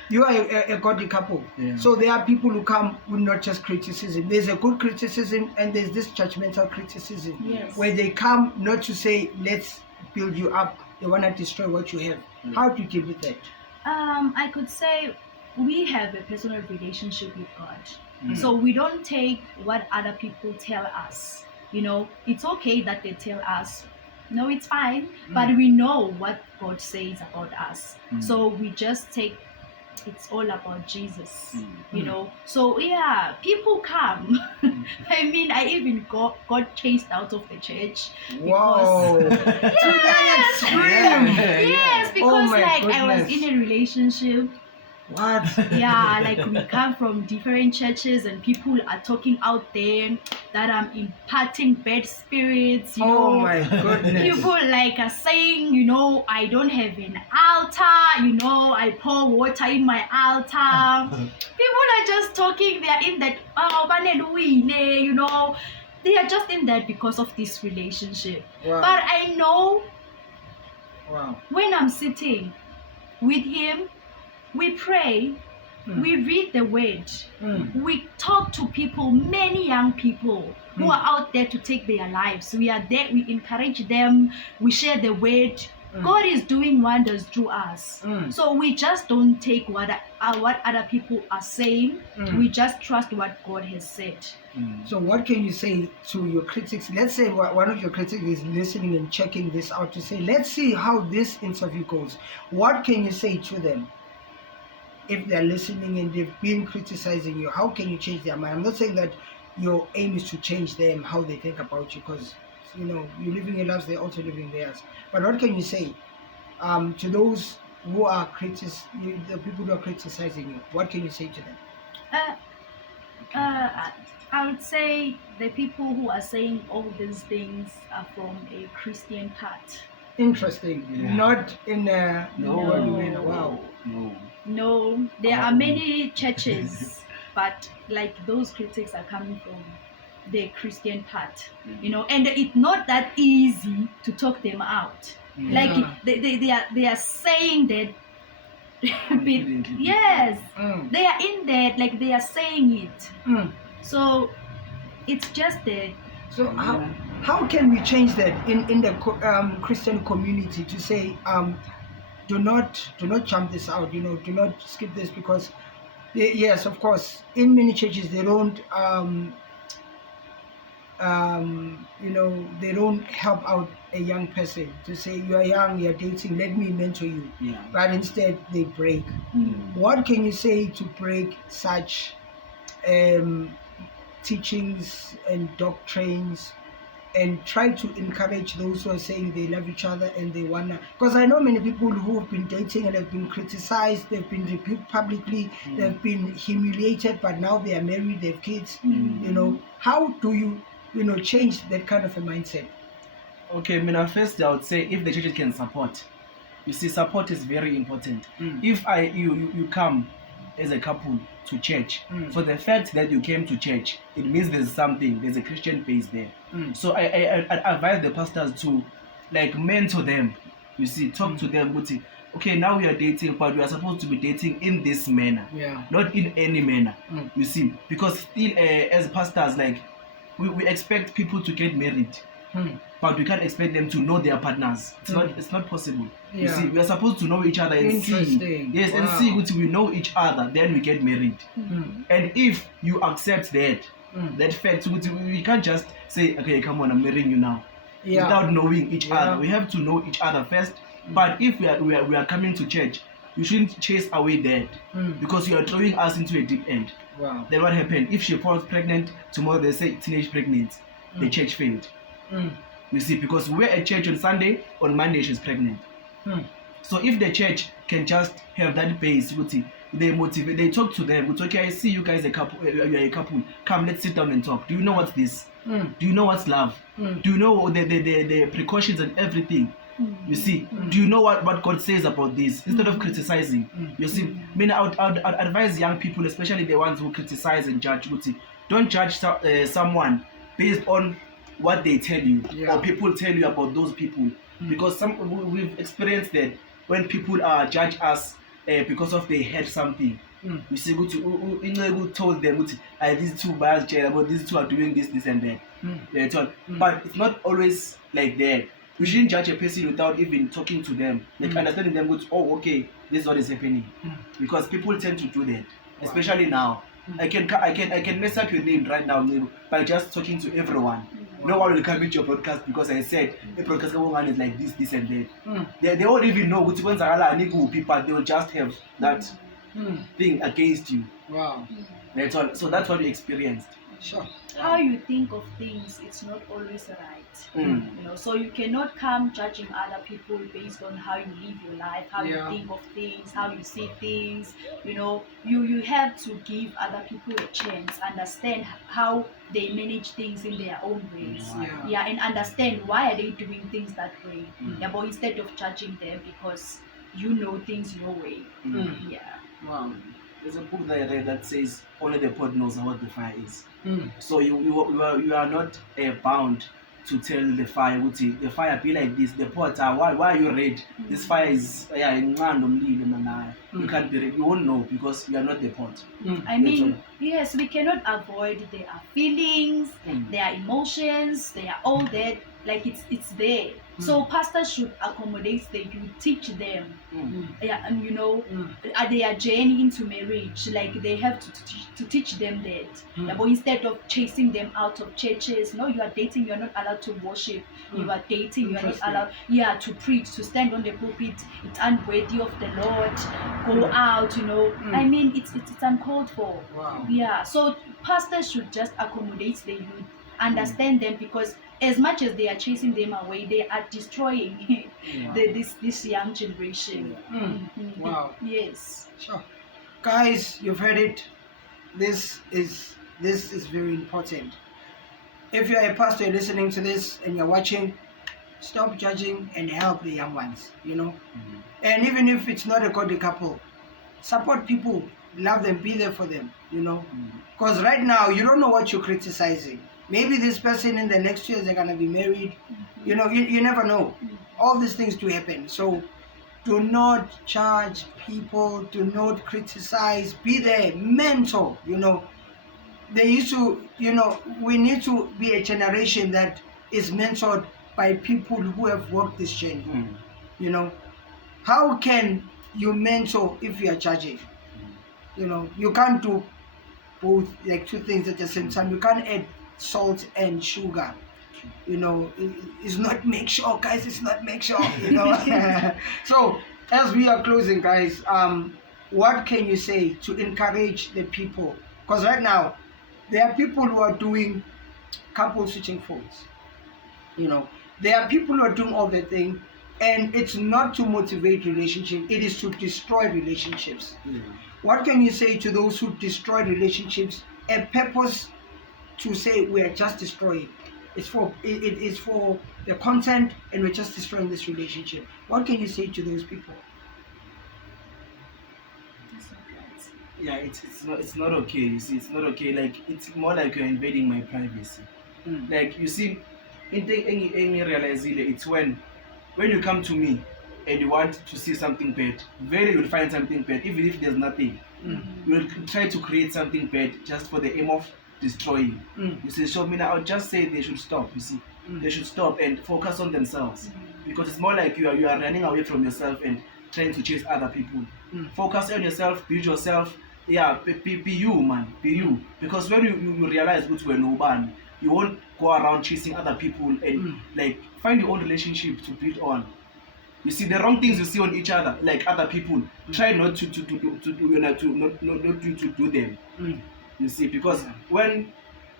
you are a godly couple. So there are people who come with not just criticism. There's a good criticism and there's this judgmental criticism. Where they come not to say, let's build you up. They want to destroy what you have. How do you deal with that? I could say we have a personal relationship with God. So we don't take what other people tell us. You know, it's okay that they tell us, no, it's fine, but we know what God says about us. So we just take, it's all about Jesus, you know. So yeah, people come. I mean, I even got chased out of the church. Wow. Yes, yes, because like I was in a relationship. What? Yeah, like we come from different churches and people are talking out there that I'm imparting bad spirits, you know. Oh my goodness. People like are saying, you know, I don't have an altar, you know, I pour water in my altar. People are just talking, they are in that, you know, they are just in that because of this relationship. Wow. But I know when I'm sitting with him, we pray, we read the word, we talk to people, many young people who are out there to take their lives. We are there, we encourage them, we share the word. God is doing wonders through us. So we just don't take what other people are saying, we just trust what God has said. So what can you say to your critics? Let's say one of your critics is listening and checking this out to say, let's see how this interview goes. What can you say to them? If they're listening and they've been criticizing you, how can you change their mind? I'm not saying that your aim is to change them, how they think about you, because, you know, you're living your lives, they're also living theirs. But what can you say to those who are the people who are criticizing you? What can you say to them? I would say the people who are saying all these things are from a Christian part. Interesting. Not in a... Wow. No, there are many churches, but like those critics are coming from the Christian part, and it's not that easy to talk them out. Like they are saying that. Yes, they are in there, like they are saying it. So it's just that. So how can we change that in the Christian community to say do not jump this out, do not skip this, because yes, of course, in many churches they don't they don't help out a young person to say, you are young, you are dating, let me mentor you. But instead they break. What can you say to break such teachings and doctrines, and try to encourage those who are saying they love each other and they wanna, because I know many people who have been dating and have been criticized, they've been rebuked publicly, they've been humiliated, but now they are married, they have kids. How do you change that kind of a mindset? Okay, first I would say, if the churches can support, you see, support is very important. If you come as a couple to church, for the fact that you came to church, it means there's a Christian base there. So I advise the pastors to mentor them. You see, talk to them. Okay, now we are dating, but we are supposed to be dating in this manner, not in any manner. You see, because still as pastors, we expect people to get married, but we can't expect them to know their partners. It's not possible. You see, we are supposed to know each other and see. Yes, and see what we know each other, then we get married. And if you accept that fact, we can't just say, okay, come on, I'm marrying you now, without knowing each other. We have to know each other first. But if we are coming to church, you shouldn't chase away that, because you are throwing us into a deep end. Then what happened? If she falls pregnant, tomorrow they say teenage pregnant, the church failed. You see, because we're at church on Sunday, on Monday she's pregnant. So if the church can just have that base, they motivate, they talk to them. Okay, I see you guys a couple, you are a couple. Come, let's sit down and talk. Do you know what's this? Do you know what's love? Do you know the precautions and everything? You see, do you know what God says about this? Instead of criticizing, you see, I would advise young people, especially the ones who criticize and judge. Don't judge someone based on what they tell you, or people tell you about those people, because we've experienced that when people judge us because of they heard something. You see, who told them these two bars, about these two are doing this and that. But it's not always like that. We shouldn't judge a person without even talking to them, understanding them. Okay, this is what is happening, because people tend to do that, especially now. I can mess up your name right now by just talking to everyone. No one will come into your broadcast because I said the broadcast one is like this and that. They won't even know which ones are people. They will just have that thing against you. That's all. So that's what we experienced. Sure. How you think of things, it's not always right. So you cannot come judging other people based on how you live your life, how you think of things, how you see things. You have to give other people a chance, understand how they manage things in their own ways. And understand why are they doing things that way. But instead of judging them because you know things your way. Wow. There's a book that I read that says only the pot knows what the fire is. So you are not bound to tell the fire, the fire be like this, the pot why are you red? This fire is you can't be red. You won't know because you are not the pot. I mean, yes, we cannot avoid their feelings, their emotions, they are all there, like it's there. So pastors should accommodate them, you teach them, and at their journey into marriage, like they have to teach them that. But instead of chasing them out of churches, no, you are dating, you are not allowed to worship. You are dating, you are not allowed, to preach, to stand on the pulpit. It's unworthy of the Lord. Go out, I mean, it's uncalled for. So pastors should just accommodate the youth, understand them, because as much as they are chasing them away, they are destroying this young generation. Wow. Yes. Sure. Guys, you've heard it. This is very important. If you're a pastor listening to this and you're watching, stop judging and help the young ones, And even if it's not a godly couple, support people, love them, be there for them, Because right now, you don't know what you're criticizing. Maybe this person in the next year they're gonna be married. You know, you never know. All these things do happen. So do not judge people, do not criticize, be their mentor. You know, they used to, you know, we need to be a generation that is mentored by people who have walked this journey. You know, how can you mentor if you are judging? You know, you can't do both, like two things at the same time. You can't add salt and sugar. You know, it's not make sure, guys. It's not make sure. You know. So as we are closing, guys, what can you say to encourage the people? Because right now, there are people who are doing couple switching phones. You know, there are people who are doing all the thing, and it's not to motivate relationship. It is to destroy relationships. What can you say to those who destroy relationships? A purpose to say we are just destroying. It is for the content, and we're just destroying this relationship. What can you say to those people? Yeah, it's not okay. You see, it's not okay. Like, it's more like you're invading my privacy. Like, you see, any realize it's when you come to me and you want to see something bad, very you'll find something bad, even if there's nothing. You'll try to create something bad just for the aim of destroying. You see, so I'll just say they should stop. You see, they should stop and focus on themselves, because it's more like you are running away from yourself and trying to chase other people. Focus on yourself, build yourself. Yeah, be you, man, be you. Because when you realize which we're nobody, you won't go around chasing other people and like find your own relationship to build on. You see, the wrong things you see on each other, like other people, try not to do them. You see, because when,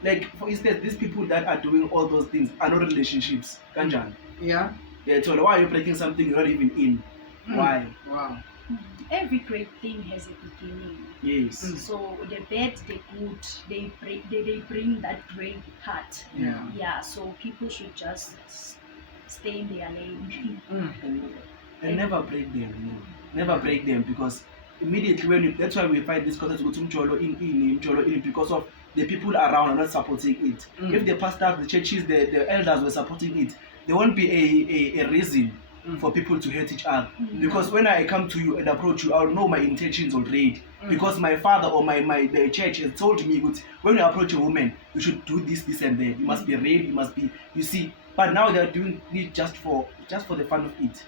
like, for instance, these people that are doing all those things are not relationships. Kanjan. Yeah. Yeah. So why are you breaking something you're not even in? Why? Wow. Every great thing has a beginning. Yes. So the bad, the good, they bring that great part. Yeah. So people should just stay in their lane. And never break them. Never break them, because immediately when that's why we find this concept in because of the people around are not supporting it. If the pastors, the churches, the elders were supporting it, there won't be a reason for people to hate each other. Because when I come to you and approach you, I'll know my intentions already. Because my father or the church has told me, when you approach a woman, you should do this, and that. You must be ready, you must be, you see. But now they're doing it just for the fun of it.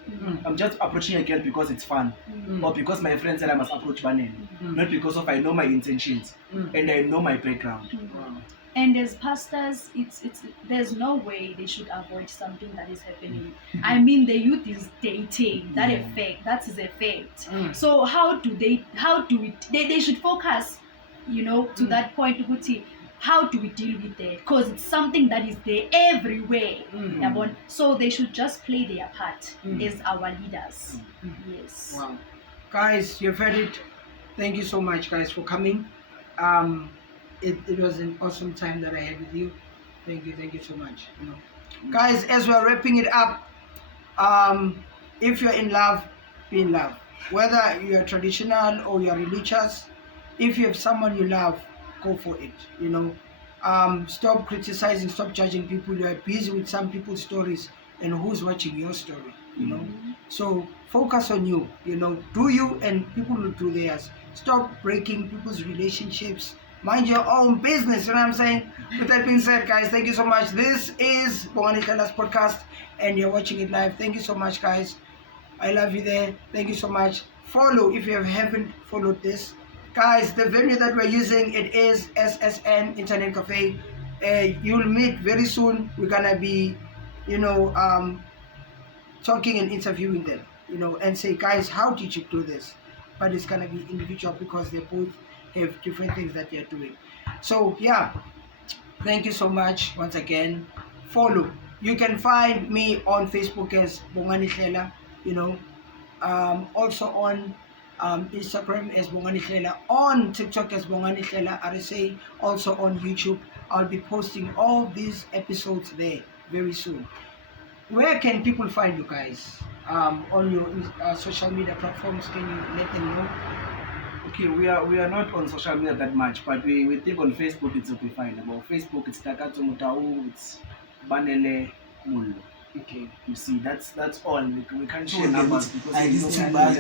I'm just approaching a girl because it's fun, or because my friend said I must approach Banele, not because of I know my intentions and I know my background. And as pastors, there's no way they should avoid something that is happening. I mean, the youth is dating. That is a fact. So they should focus, to that point, how do we deal with that? Because it's something that is there everywhere. So they should just play their part as our leaders. Yes. Wow. Guys, you've heard it. Thank you so much, guys, for coming. It was an awesome time that I had with you. Thank you so much. Guys, as we're wrapping it up, if you're in love, be in love. Whether you're traditional or you're religious, if you have someone you love, go for it. Stop criticizing, stop judging people. You are busy with some people's stories, and who's watching your story? So focus on you. Do you, and people will do theirs. Stop breaking people's relationships. Mind your own business. You know what I'm saying? With that being said, guys, thank you so much. This is Bongani Hlela's podcast, and you're watching it live. Thank you so much, guys. I love you there. Thank you so much. Follow if you haven't followed this. Guys, the venue that we're using, it is SSN Internet Cafe. You'll meet very soon. We're gonna be, talking and interviewing them, and say, guys, how did you do this? But it's gonna be individual because they both have different things that they're doing. So yeah, thank you so much once again. Follow. You can find me on Facebook as Bongani Hlela, also on Instagram as Bongani Hlela, on TikTok as Bongani Hlela RSA, also on YouTube. I'll be posting all these episodes there very soon. Where can people find you guys? On your social media platforms, can you let them know? Okay, we are not on social media that much, but we think on Facebook it's okay fine. About Facebook, it's Takatso it's Banele Mullo. Okay. You see, that's all. We can't share numbers because I we just don't bad.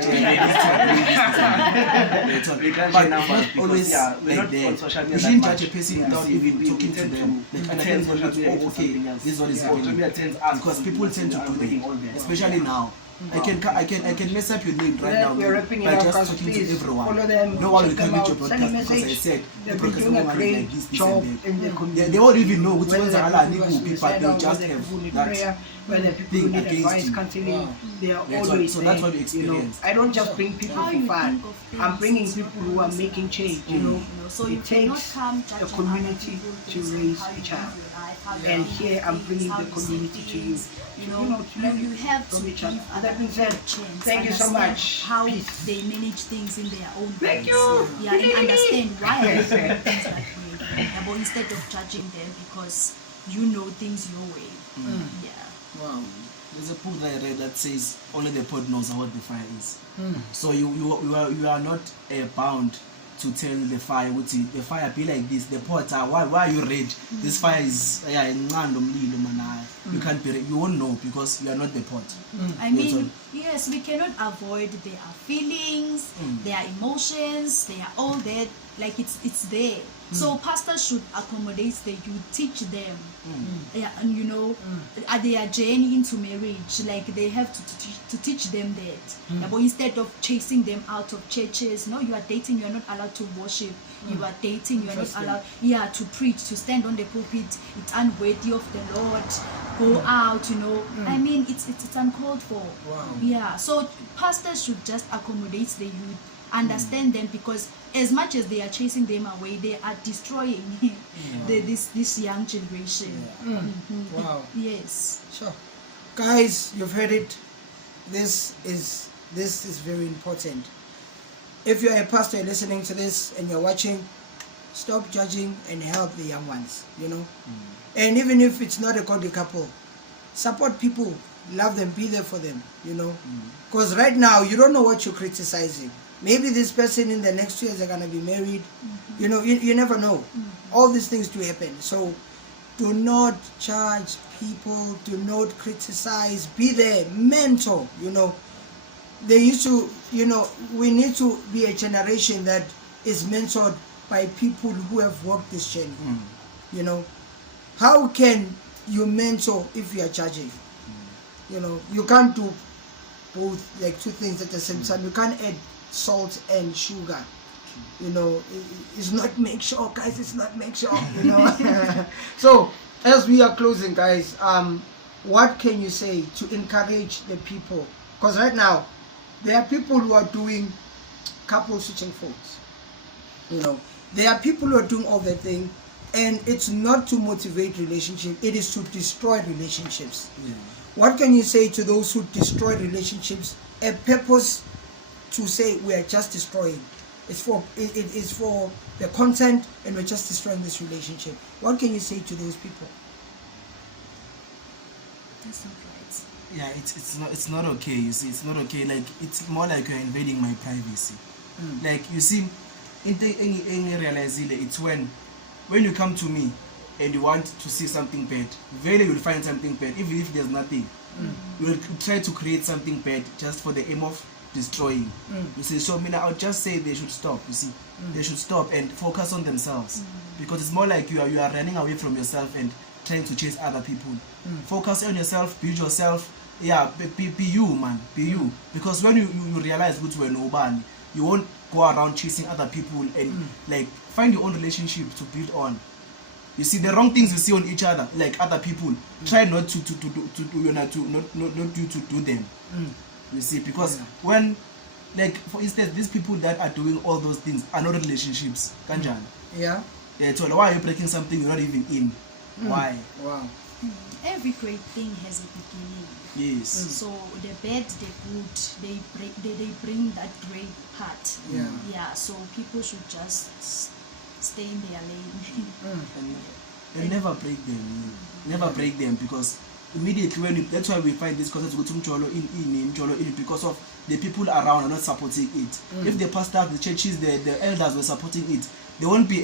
we can't share numbers because always we're not on social media you that shouldn't much. judge a person Yeah. without See, even we talking to tend them. to Like, attend social social media media, to okay, something else. this is what is Yeah. happening. Social media tends us Because to people be- tend to do making that, all that. especially now. I can mess up your name right now We're wrapping it by up, just guys. talking Please to everyone. follow them. No one will check come them into your out, send a broadcast because I message. said They've the been broadcast doing a woman is great like this job and that. in the community. They won't even know which Whether ones the are people Niku who people, suicide they'll or just whether have people need that prayer, whether people thing who need against advice, you. counseling, Wow. they are Yeah, always so that's there, what we you know. experienced. I don't just bring people How for you fun. think of things, I'm bringing it's people not who are always making about change, you. you know. So It you cannot takes come a judging community other to people's raise how a you child. live your life, how you And do here I'm things, bringing how the you community say to you. things. You To, know, you know, to learn you have from to each other. give With other that being people said, a chance. thank you so Understand much. how Peace. they manage things in their own Thank ways. you. Yeah, and understand why are they doing things that way. Yeah, but instead of judging them because you know things your way. Yeah. Wow. There's a book that I read that says only the pod knows what the fire is. Mm. So you are not bound to tell the fire what the fire be like this. The pot why are you red? This fire is you can't be you won't know because you are not the pot. I mean, yes, we cannot avoid their feelings, their emotions, they are all there. Like it's there. So pastors should accommodate the youth, teach them, yeah, and you know, at their journey into marriage, like they have to teach them that. Yeah, but instead of chasing them out of churches, no, you are dating, you are not allowed to worship. You are dating, you are not allowed, yeah, to preach, to stand on the pulpit. It's unworthy of the Lord. Go out, you know. I mean, it's uncalled for. Wow. Yeah, so pastors should just accommodate the youth, understand them, because as much as they are chasing them away, they are destroying this young generation. Wow. Yes. Sure. Guys, you've heard it. This is very important. If you're a pastor listening to this and you're watching, stop judging and help the young ones, you know. And even if it's not a godly couple, support people, love them, be there for them, you know. Because right now, you don't know what you're criticizing. Maybe this person in the next 2 years are going to be married. You know, you never know. All these things do happen. So do not judge people. Do not criticize. Be there. Mentor, you know. They used to, you know, we need to be a generation that is mentored by people who have walked this journey. You know, how can you mentor if you are judging? You know, you can't do both, like two things at the same time. You can't add salt and sugar. You know, it's not make sure, guys. It's not make sure. You know. So as we are closing, guys, what can you say to encourage the people? Because right now, there are people who are doing couple switching phones. You know, there are people who are doing all that thing, and it's not to motivate relationship. It is to destroy relationships. What can you say to those who destroy relationships? A purpose to say we are just destroying. It's for it is for the content, and we're just destroying this relationship. What can you say to those people? That's not right. Yeah, it's not okay. You see, it's not okay. Like it's more like you're invading my privacy. Like you see, any realize it's when you come to me and you want to see something bad, really you'll find something bad, even if there's nothing. You will try to create something bad just for the aim of destroying. You see, so I'll just say they should stop. You see, they should stop and focus on themselves, because it's more like you are running away from yourself and trying to chase other people. Focus on yourself, build yourself. Yeah, be you, man, be you. Because when you realize which were nobody, you won't go around chasing other people and like find your own relationship to build on. You see, the wrong things you see on each other, like other people, try not to do them. You see, because when, like for instance, these people that are doing all those things are not relationships. Kanjan. Yeah. Yeah. So why are you breaking something you're not even in? Why? Wow. Every great thing has a beginning. Yes. So the bad, the good, they bring that great part. Yeah. So people should just stay in their lane. And never break them. Never break them, because immediately when that's why we find this concept in because of the people around are not supporting it. If the pastors, the churches, the elders were supporting it, there won't be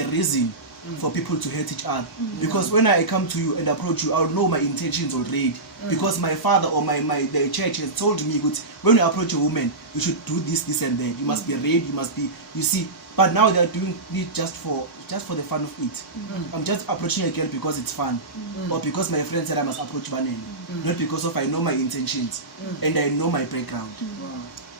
a reason for people to hate each other. Because when I come to you and approach you, I'll know my intentions already. Because my father or the church has told me, good, when you approach a woman, you should do this and that. You must be read, you must be, you see. But now they're doing it just for the fun of it. I'm just approaching a girl because it's fun, or because my friend said I must approach Banele, not because of I know my intentions and I know my background.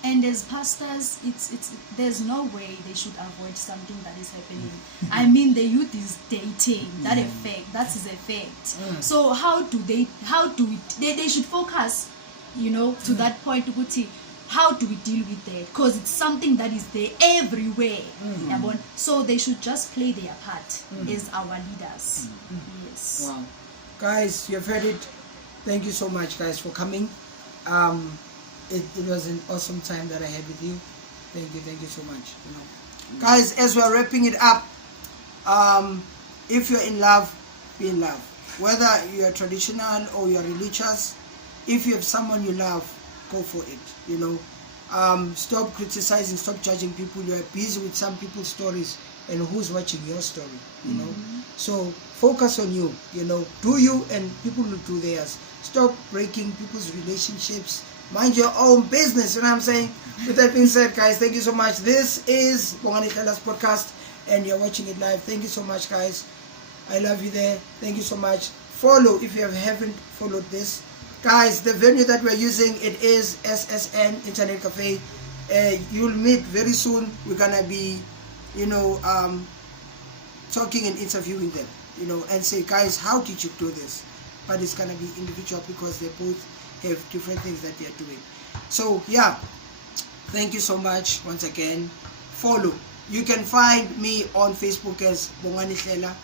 And as pastors, it's there's no way they should avoid something that is happening. I mean, the youth is dating. That is a fact. So how do they should focus, to that point, how do we deal with that? Because it's something that is there everywhere. So they should just play their part as our leaders. Yes. Wow. Guys, you've heard it. Thank you so much, guys, for coming. It was an awesome time that I had with you. Thank you so much. Guys, as we're wrapping it up, if you're in love, be in love. Whether you're traditional or you're religious, if you have someone you love, go for it. Stop criticizing, stop judging people. You are busy with some people's stories, and who's watching your story? So focus on you. Do you, and people will do theirs. Stop breaking people's relationships. Mind your own business. You know what I'm saying? With that being said, guys, thank you so much. This is Bongani Hlela's podcast, and you're watching it live. Thank you so much, guys. I love you there. Thank you so much. Follow if you haven't followed this. Guys, the venue that we're using, it is SSN Internet Cafe. You'll meet very soon. We're gonna be, talking and interviewing them, and say, guys, how did you do this? But it's gonna be individual because they both have different things that they are doing. So yeah, thank you so much once again. Follow. You can find me on Facebook as Bongani Hlela,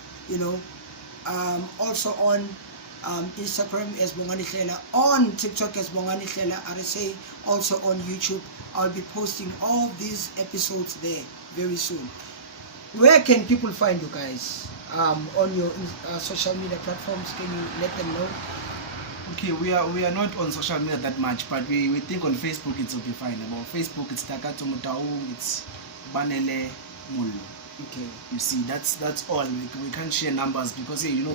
also on Instagram as Bongani Hlela, on TikTok as Bongani Hlela RSA, also on YouTube. I'll be posting all these episodes there very soon. Where can people find you guys? On your social media platforms, can you let them know? Okay, we are not on social media that much, but we think on Facebook it will be fine. About Facebook, it's Takatso it's Banele Mullo. Okay. You see, that's all. We can't share numbers because people.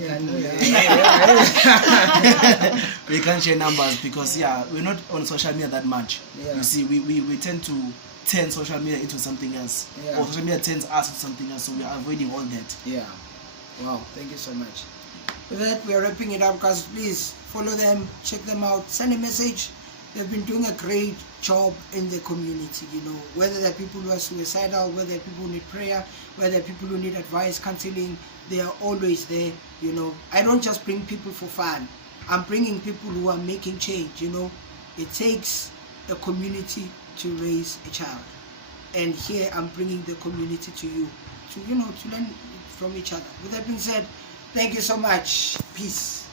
We can't share numbers because we're not on social media that much. You see, we tend to turn social media into something else, or social media turns us into something else. So we are avoiding all that. Yeah. Wow. Thank you so much. With that, we are wrapping it up, guys. Please follow them, check them out, send a message. They've been doing a great job in the community, whether they're people who are suicidal, whether they're people who need prayer, whether they're people who need advice, counseling, they are always there. I don't just bring people for fun. I'm bringing people who are making change. It takes a community to raise a child, and here I'm bringing the community to you to learn from each other. With that being said, thank you so much. Peace.